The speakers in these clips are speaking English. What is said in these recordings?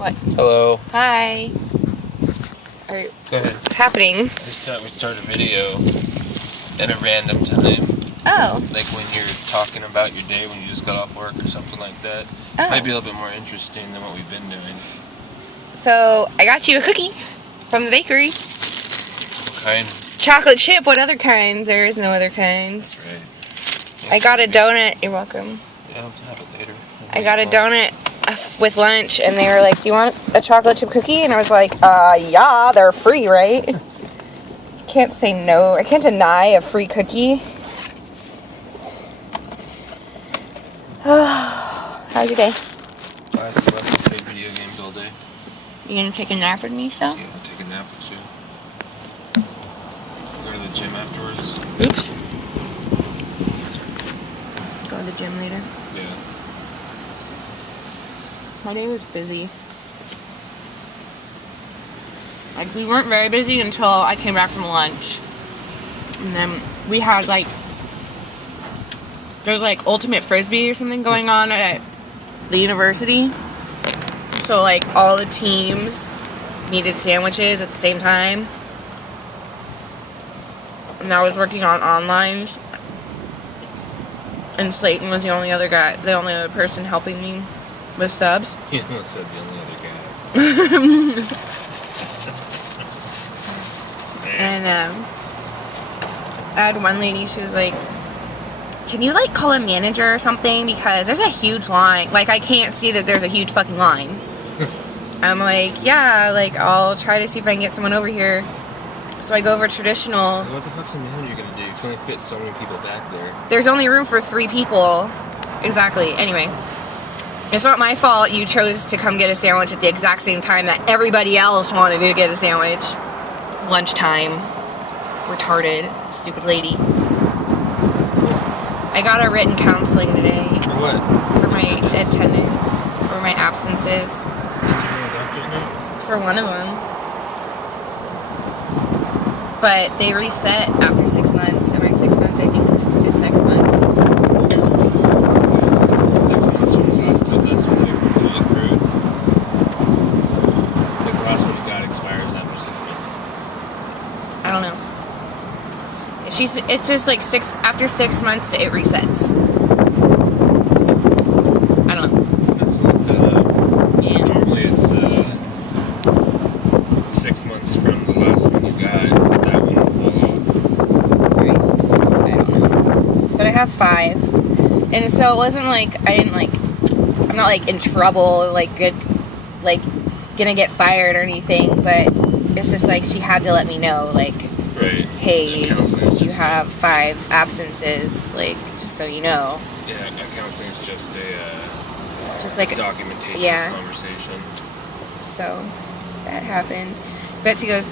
What? Hello. Hi. Go ahead. What's happening? We thought we'd start a video at a random time. Oh. Like when you're talking about your day when you just got off work or something like that. Oh. Might be a little bit more interesting than what we've been doing. So, I got you a cookie from the bakery. What kind? Chocolate chip. What other kinds? There is no other kinds. Right. I got a donut. You're welcome. Yeah, I'll have it later. I got a donut with lunch, and they were like, do you want a chocolate chip cookie? And I was like, yeah, they're free, right? Can't say no. I can't deny a free cookie. How's your day? I slept and played video games all day. You gonna take a nap with me, so? Yeah, I'll take a nap with you. Go to the gym afterwards. Oops. Go to the gym later. Yeah. My day was busy. Like, we weren't very busy until I came back from lunch. And then we had, like, there's, like, ultimate frisbee or something going on at the university. So, like, all the teams needed sandwiches at the same time. And I was working on onlines. And Slayton was the only other person helping me with subs. You almost said the only other guy. And I had one lady, she was like, can you like call a manager or something, because there's a huge line, like I can't see that there's a huge fucking line. I'm like, yeah, like I'll try to see if I can get someone over here. So I go over traditional. What the fuck's a manager gonna do? You can only fit so many people back there. There's only room for 3 people. Exactly. Anyway, it's not my fault you chose to come get a sandwich at the exact same time that everybody else wanted to get a sandwich. Lunchtime. Retarded. Stupid lady. I got a written counseling today. For what? For my attendance. For my absences. Doctor's note? For one of them. But they reset after 6 months, and my 6 months I think is next month. 6 months from the last time, that's when we accrued. The last one you got expires after 6 months. I don't know. It's just like after 6 months it resets. I don't know. That's a lot to, yeah. Normally it's 6 months from the last one you got. That one will fall off. Right. I don't know. But I have 5. And so it wasn't like I'm not like in trouble, like gonna get fired or anything, but it's just like she had to let me know, like, right. Hey, you have 5 absences, like, just so you know. Yeah, counseling is just like documentation conversation. So that happened. Betsy goes,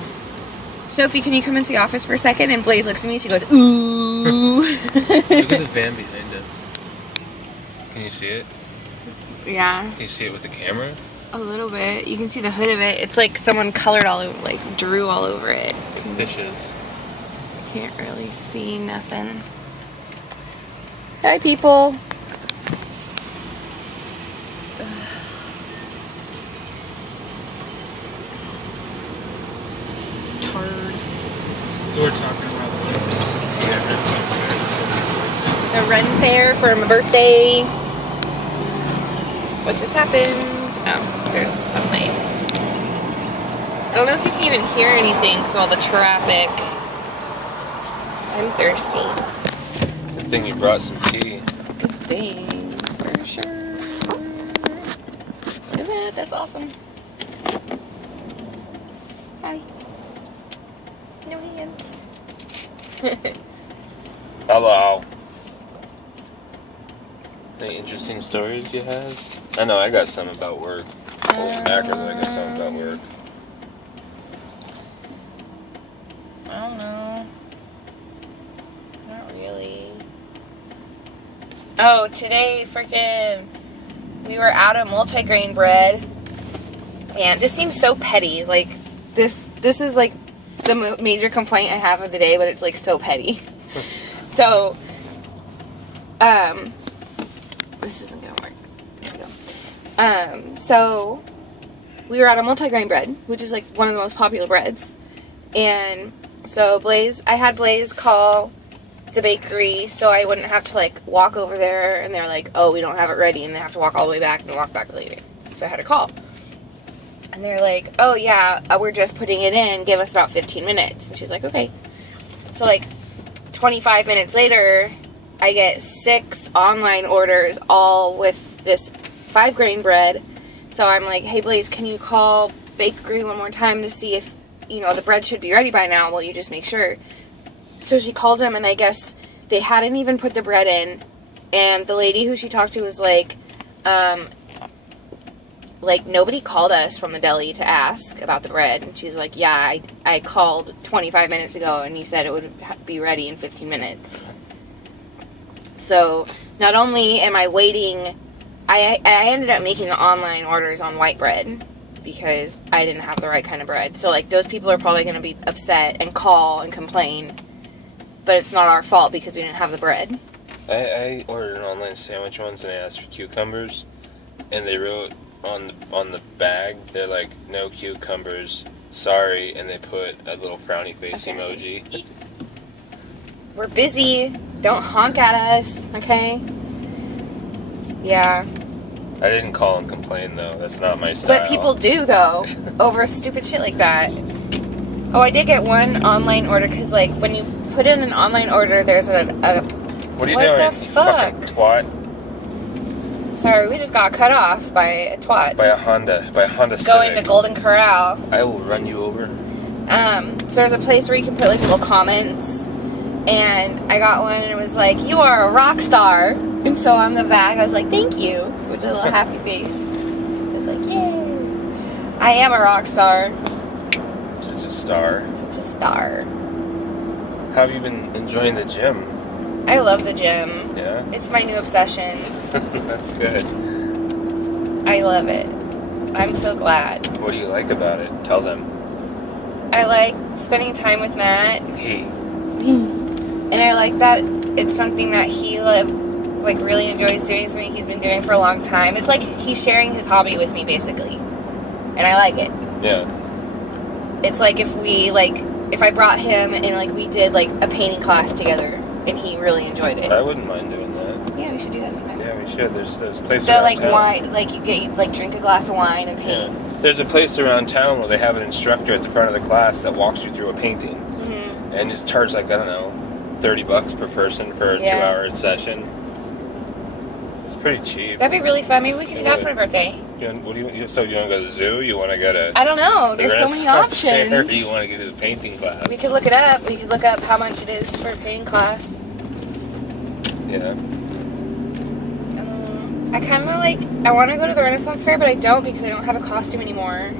Sophie, can you come into the office for a second? And Blaze looks at me, she goes, ooh. Look at the van behind us. Can you see it? Yeah. Can you see it with the camera? A little bit. You can see the hood of it. It's like someone colored all over, like drew all over it. Fishes. Can't really see nothing. Hi, people. Tard. So we're talking about The Ren Fair for my birthday. What just happened? Oh, there's sunlight. I don't know if you can even hear anything because all the traffic. I'm thirsty. Good thing you brought some tea. Good thing, for sure. Look at that, that's awesome. Hi. No hands. Hello. Any interesting stories you have? I know I got some about work. Holy mackerel, I got some about work. I don't know. Not really. Oh, today freaking we were out of multigrain bread, and this seems so petty. Like this is like the major complaint I have of the day, but it's like so petty. So, this isn't gonna work. There we go. So we were at a multigrain bread, which is like one of the most popular breads. And so I had Blaze call the bakery so I wouldn't have to like walk over there and they're like, oh, we don't have it ready, and they have to walk all the way back and walk back later. So I had to call. And they're like, oh yeah, we're just putting it in, give us about 15 minutes. And she's like, okay. So like 25 minutes later, I get 6 online orders all with this 5-grain bread. So I'm like, hey Blaze, can you call bakery one more time to see if, you know, the bread should be ready by now? Will you just make sure? So she called them, and I guess they hadn't even put the bread in. And the lady who she talked to was like, nobody called us from the deli to ask about the bread. And she's like, yeah, I called 25 minutes ago, and you said it would be ready in 15 minutes. So not only am I waiting, I ended up making the online orders on white bread because I didn't have the right kind of bread. So, like, those people are probably going to be upset and call and complain. But it's not our fault because we didn't have the bread. I ordered an online sandwich once and I asked for cucumbers. And they wrote on the bag, they're like, no cucumbers, sorry. And they put a little frowny face emoji. We're busy. Don't honk at us, okay? Yeah. I didn't call and complain, though. That's not my style. But people do, though, over stupid shit like that. Oh, I did get one online order, because, like, when you put in an online order, there's a what are you doing, the fuck? You fucking twat? Sorry, we just got cut off by a twat. By a Honda Civic. Going to Golden Corral. I will run you over. So there's a place where you can put, like, little comments. And I got one, and it was like, you are a rock star. And so on the back, I was like, thank you, with a little happy face. I was like, yay. I am a rock star. Such a star. Such a star. How have you been enjoying the gym? I love the gym. Yeah? It's my new obsession. That's good. I love it. I'm so glad. What do you like about it? Tell them. I like spending time with Matt. He. And I like that it's something that he really enjoys doing, something he's been doing for a long time. It's like he's sharing his hobby with me, basically. And I like it. Yeah. It's like if I brought him and, like, we did, like, a painting class together, and he really enjoyed it. I wouldn't mind doing that. Yeah, we should do that sometime. Yeah, we should. There's places So, around like, town. wine, like, you drink a glass of wine and paint. Yeah. There's a place around town where they have an instructor at the front of the class that walks you through a painting. Mm-hmm. And just charge, like, I don't know, $30 per person for a 2-hour session. It's pretty cheap. That'd be really fun. Maybe we could do that for my birthday. So you want to go to the zoo? You want to go to... I don't know. There's so many options. Or you want to go to the painting class? We could look it up. We could look up how much it is for a painting class. Yeah. I kind of I want to go to the Renaissance Fair, but I don't because I don't have a costume anymore.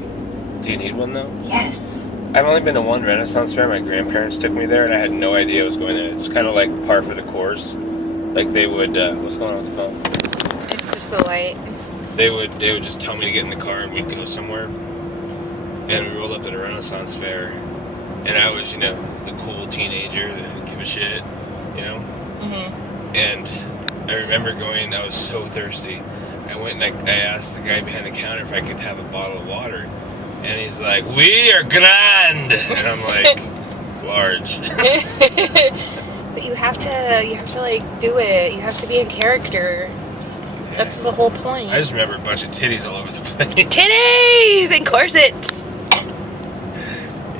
Do you need one, though? Yes. I've only been to one Renaissance Fair. My grandparents took me there, and I had no idea I was going there. It's kind of like par for the course. Like, they would... what's going on with the phone? It's just the light. They would just tell me to get in the car, and we'd go somewhere. And we rolled up at a Renaissance Fair. And I was, the cool teenager that didn't give a shit, Mm-hmm. And I remember going, I was so thirsty. I went and I asked the guy behind the counter if I could have a bottle of water. And he's like, we are grand! And I'm like, large. But you have to do it. You have to be in character. That's the whole point. I just remember a bunch of titties all over the place. Titties and corsets!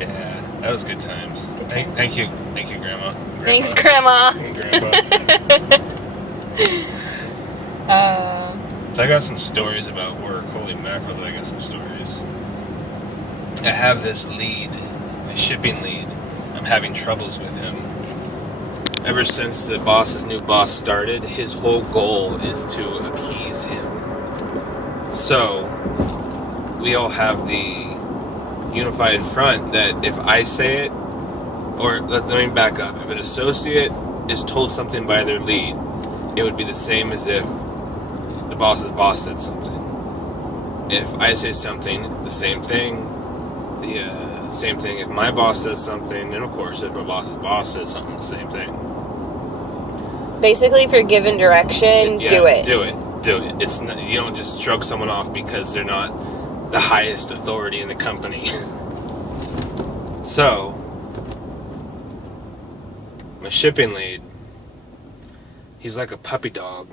Yeah, that was good times. Thank you, Grandma. Thanks, Grandma. And Grandpa. So I got some stories about work. Holy mackerel, I got some stories. I have this lead, my shipping lead. I'm having troubles with him. Ever since the new boss started, his whole goal is to appease him. So, we all have the unified front that if I say it, or let me back up. If an associate is told something by their lead, it would be the same as if the boss's boss said something. If I say something, the same thing. The same thing if my boss says something, and of course if my boss's boss says something, the same thing. Basically, if you're given direction, do it. Do it. It's not, you don't just shrug someone off because they're not the highest authority in the company. So, my shipping lead, he's like a puppy dog,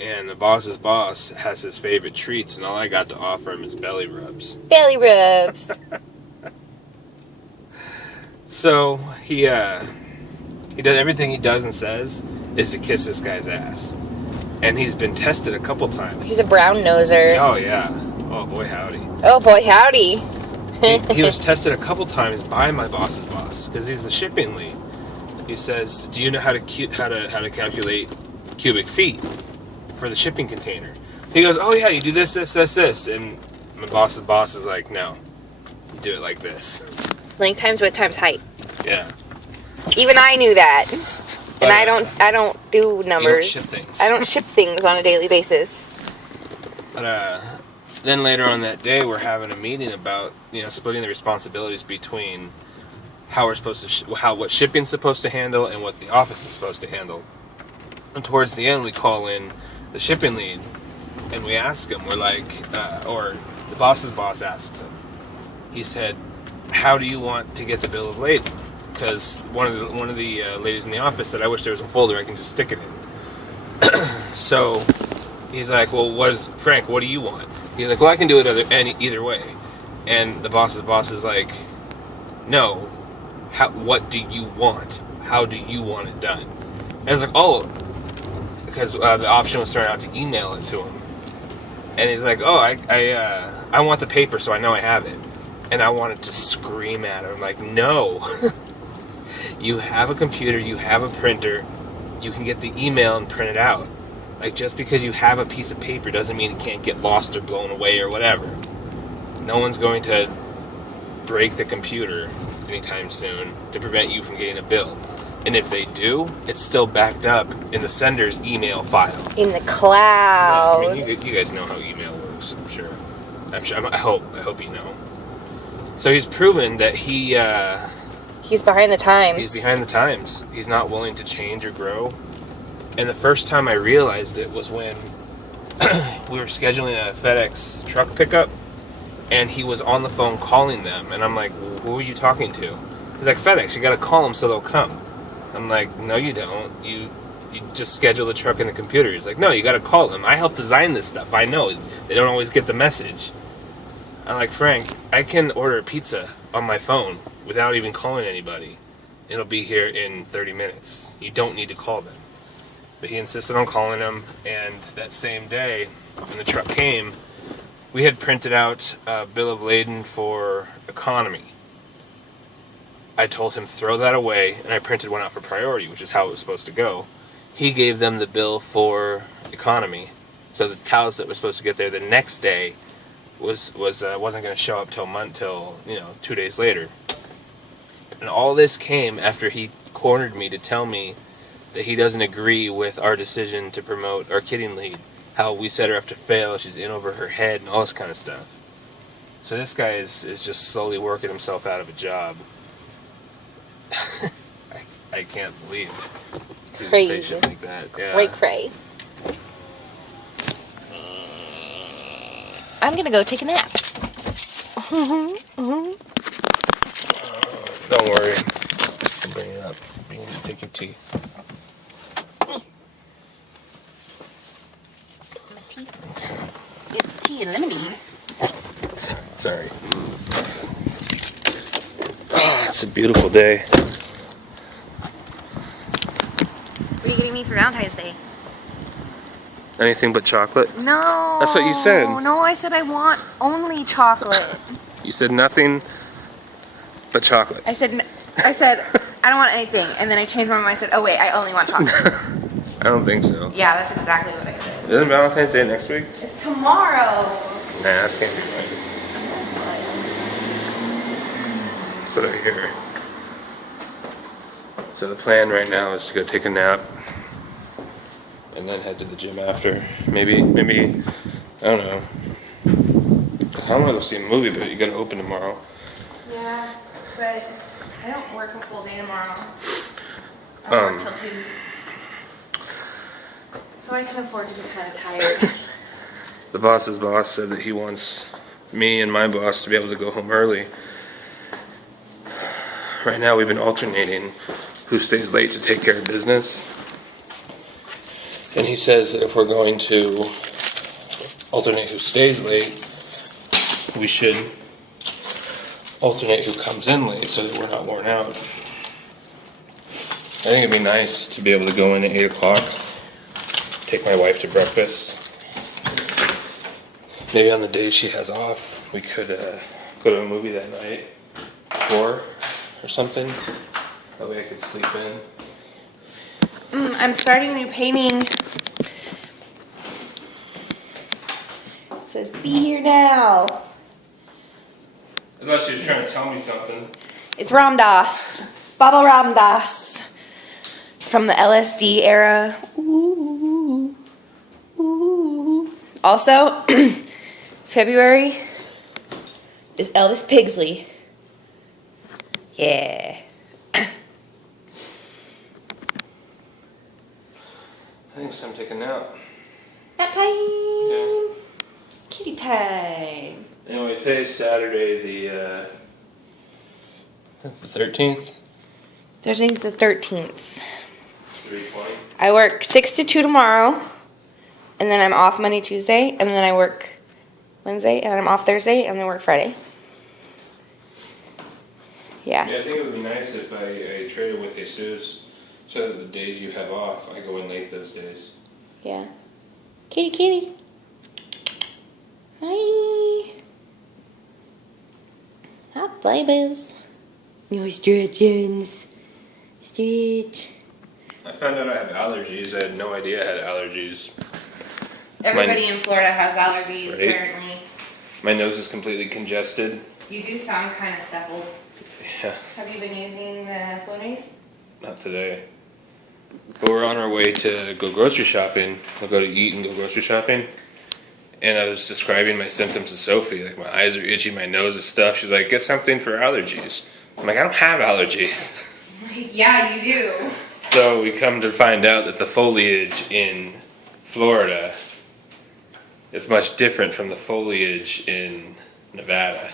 and the boss's boss has his favorite treats, and all I got to offer him is belly rubs. Belly rubs. So he does everything he does and says is to kiss this guy's ass, and he's been tested a couple times. He's a brown noser. Oh yeah. Oh boy howdy. Oh boy howdy. He was tested a couple times by my boss's boss because he's the shipping lead. He says, "Do you know how to calculate cubic feet for the shipping container?" He goes, "Oh yeah, you do this, and my boss's boss is like, "No, you do it like this." Length times width times height. Yeah. Even I knew that, and But, I don't do numbers. You don't ship things. I don't ship things on a daily basis. But then later on that day, we're having a meeting about splitting the responsibilities between how we're supposed to what shipping's supposed to handle and what the office is supposed to handle. And towards the end, we call in the shipping lead, and we ask him. We're like, or the boss's boss asks him. He said, "How do you want to get the bill of lading?" Because one of the ladies in the office said, "I wish there was a folder I can just stick it in." So he's like, "Well, Frank? What do you want?" He's like, "Well, I can do it either way." And the boss's boss is like, "No. What do you want? How do you want it done?" And it's like, "Oh," because the option was thrown out to email it to him. And he's like, "Oh, I want the paper so I know I have it." And I wanted to scream at him, like, "No. You have a computer, you have a printer, you can get the email and print it out. Like, just because you have a piece of paper doesn't mean it can't get lost or blown away or whatever. No one's going to break the computer anytime soon to prevent you from getting a bill. And if they do, it's still backed up in the sender's email file." In the cloud. Yeah, I mean, you guys know how email works, I'm sure. I hope you know. So he's proven that He's behind the times. He's behind the times. He's not willing to change or grow. And the first time I realized it was when we were scheduling a FedEx truck pickup, and he was on the phone calling them, and I'm like, "Well, who are you talking to?" He's like, "FedEx, you gotta call them so they'll come." I'm like, "No, you don't. You just schedule the truck in the computer." He's like, "No, you gotta call them. I helped design this stuff. I know. They don't always get the message." I'm like, "Frank, I can order a pizza on my phone without even calling anybody. It'll be here in 30 minutes. You don't need to call them." But he insisted on calling them, and that same day, when the truck came, we had printed out a bill of lading for economy. I told him, throw that away, and I printed one out for priority, which is how it was supposed to go. He gave them the bill for economy, so the pallets that were supposed to get there the next day wasn't going to show up till 2 days later. And all this came after he cornered me to tell me that he doesn't agree with our decision to promote our kidding lead, how we set her up to fail, she's in over her head, and all this kind of stuff. So this guy is just slowly working himself out of a job. I can't believe he would say shit like that. Yeah. Cray. I'm gonna go take a nap. Don't worry. I'll bring it up. You need to take your tea. It's tea and lemonade. Sorry. Oh, it's a beautiful day. What are you getting me for Valentine's Day? Anything but chocolate? No. That's what you said. No, I said I want only chocolate. You said nothing but chocolate. I said I don't want anything, and then I changed my mind. I said, oh wait, I only want chocolate. I don't think so. Yeah, that's exactly what I said. Isn't Valentine's Day next week? It's tomorrow. Nah, that can't be right. That's what I hear. So the plan right now is to go take a nap and then head to the gym after. Maybe, I don't know. I want to go see a movie, but you got to open tomorrow. Yeah, but I don't work a full day tomorrow. I work till 2. So I can afford to be kind of tired. The boss's boss said that he wants me and my boss to be able to go home early. Right now we've been alternating who stays late to take care of business. And he says that if we're going to alternate who stays late, we should alternate who comes in late so that we're not worn out. I think it'd be nice to be able to go in at 8 o'clock, take my wife to breakfast. Maybe on the day she has off, we could go to a movie that night, or something. That way I could sleep in. I'm starting a new painting. It says, "Be here now." I thought she was trying to tell me something. It's Ram Dass. Baba Ram Dass. From the LSD era. Ooh. Ooh. Also, February is Elvis Pigsley. Yeah. I think it's time to take a nap. Nap time. Yeah. Kitty time. Anyway, today's Saturday, the 13th. Thursday's the 13th. 3:20. I work 6 to 2 tomorrow, and then I'm off Monday, Tuesday, and then I work Wednesday, and I'm off Thursday, and then I work Friday. Yeah. Yeah, I think it would be nice if I traded with Jesus, so that the days you have off, I go in late those days. Yeah. Kitty, kitty. Hi. Hi, babies. No stretchings. Stretch. I found out I have allergies. I had no idea I had allergies. Everybody in Florida has allergies, Right. apparently. My nose is completely congested. You do sound kind of stifled. Yeah, Have you been using the Flonase? not today. But we're on our way to go grocery shopping. We'll go to eat and go grocery shopping. And I was describing my symptoms to Sophie. Like, my eyes are itchy, my nose is stuffed. She's like, get something for allergies. I'm like, I don't have allergies. Yeah, you do. So we come to find out that the foliage in Florida is much different from the foliage in Nevada,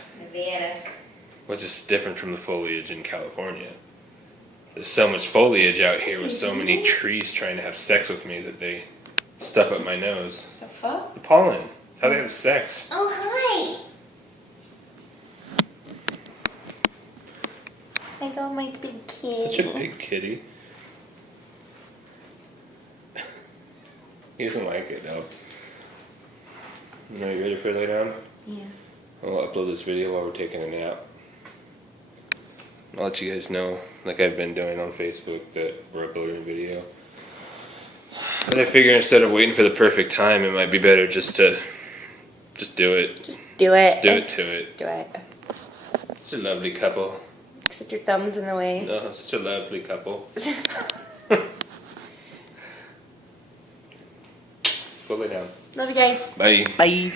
which is different from the foliage in California. There's so much foliage out here with so many trees trying to have sex with me that they stuff up my nose. The fuck? The pollen. That's how they have sex. Oh, hi. I got my big kid. Such a big kitty. He doesn't like it though. Now you ready for lay down? Yeah. I'll upload this video while we're taking a nap. I'll let you guys know, like I've been doing on Facebook, that we're uploading a video. But I figure instead of waiting for the perfect time, it might be better just to do it. Just do it. Do it to it. Do it. It's a lovely couple. Except your thumb's in the way. No, such a lovely couple. Go lay down. Love you guys. Bye. Bye.